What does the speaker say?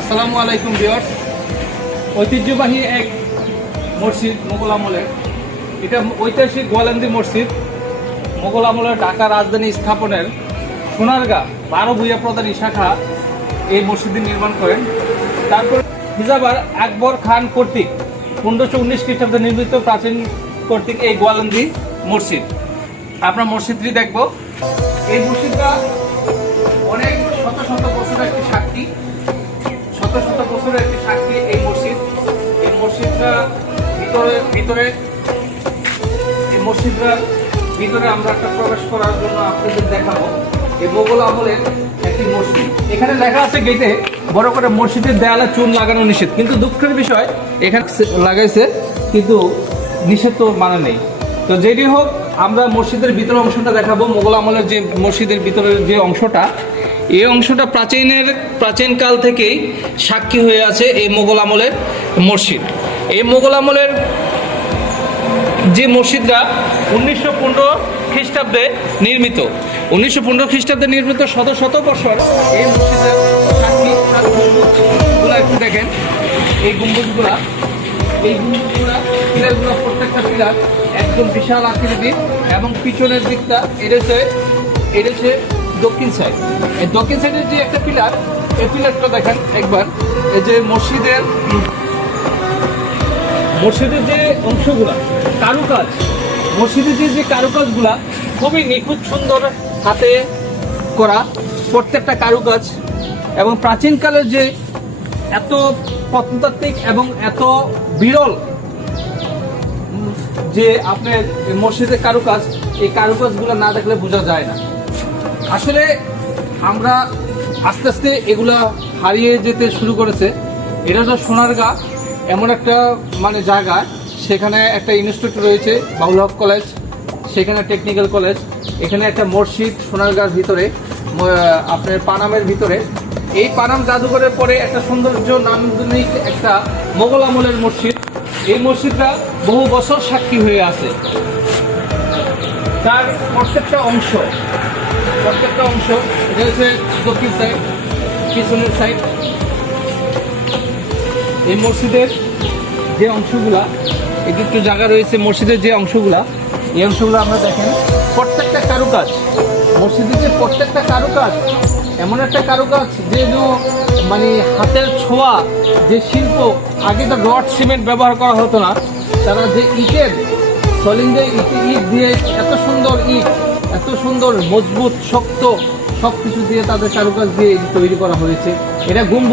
আসসালামু আলাইকুম ভিউয়ার্স। ঐতিহ্যবাহী এক মসজিদ মোগল আমলের, এটা ঐতিহাসিক গোয়ালন্দি মসজিদ। মোগল আমলের ঢাকা রাজধানী স্থাপনের সোনারগাঁ 12 ভূঁইয়া প্রধান শাখা এই মসজিদটি নির্মাণ করেন। তারপর হিজাবার আকবর খান কর্তৃক 1519 খ্রিস্টাব্দে নির্মিত প্রাচীন কর্তৃক এই গোয়ালন্দি মসজিদ। আমরা মসজিদটি দেখব। এই মসজিদটা অনেক শত শত বছরের একটি সাক্ষী, শত শত বছরের একটি সাক্ষী এই মসজিদ। এই মসজিদটা ভিতরে এই মসজিদটার ভিতরে আমরা একটা প্রবেশ করার জন্য আপনাদের দেখাবো। এই মোগল আমলের একটি মসজিদ। এখানে লেখা আছে গেটে বড় করে, মসজিদের দেয়ালে চুন লাগানো নিষেধ। কিন্তু দুঃখের বিষয় এখানে লাগাইছে, কিন্তু নিষেধ তো মানে নেই। তো যেটি হোক, আমরা মসজিদের ভিতরের অংশটা দেখাবো। মোগল আমলের যে মসজিদের ভিতরের যে অংশটা, এই অংশটা প্রাচীনকাল থেকেই সাক্ষী হয়ে আছে এই মোগল আমলের মসজিদ। এই মোগল আমলের যে মসজিদটা 1915 খ্রিস্টাব্দে নির্মিত, 1915 খ্রিস্টাব্দে নির্মিত, শত শত বছর এই মসজিদের সাক্ষী। তার গম্বুজগুলো একটু দেখেন, এই গম্বুজগুলো পিলারগুলো, প্রত্যেকটা পিলার একদম বিশাল আকৃতির। এবং পিছনের দিকটা এটা হচ্ছে দক্ষিণ সাইড। এই দক্ষিণ সাইডের যে একটা পিলার, এই পিলারটা দেখেন একবার। এই যে মসজিদের যে অংশগুলা কারুকাজ, মসজিদের যে কারুকাজগুলা খুবই নিখুঁত, সুন্দর হাতে করা প্রত্যেকটা কারুকাজ। এবং প্রাচীনকালের যে এত প্রত্নতাত্ত্বিক এবং এত বিরল যে আপনার মসজিদের কারুকাজ, এই কারুকাজগুলো না দেখলে বোঝা যায় না। আসলে আমরা আস্তে আস্তে এগুলা হারিয়ে যেতে শুরু করেছে। এটা তো সোনারগাঁ এমন একটা জায়গা, সেখানে একটা ইনস্টিটিউট রয়েছে বাউল হক কলেজ, সেখানে টেকনিক্যাল কলেজ, এখানে একটা মসজিদ সোনারগাঁর ভিতরে, আপনার পানামের ভিতরে। এই পানাম জাদুঘরের পরে একটা সৌন্দর্য নান্দনিক একটা মোগল আমলের মসজিদ। এই মসজিদটা বহু বছর সাক্ষী হয়ে আছে। তার প্রত্যেকটা অংশ এটা হচ্ছে দক্ষিণ সাইড, পিছনের সাইড। এই মসজিদের যে অংশগুলা, একটু জায়গা রয়েছে মসজিদের যে অংশগুলা, এই অংশগুলো আমরা দেখেন প্রত্যেকটা কারুকাজ। মসজিদের যে প্রত্যেকটা কারুকাজ এমন একটা কারুকাজ যে হাতের ছোঁয়া, যে শিল্প। আগে তো রড সিমেন্ট ব্যবহার করা হতো না, তারা যে ইটের সলিংয়ে ইট দিয়ে এত সুন্দর মজবুত, শক্ত সব কিছু দিয়ে তাদের কারুকাজ দিয়ে তৈরি করা হয়েছে। এটা গম্বুজ।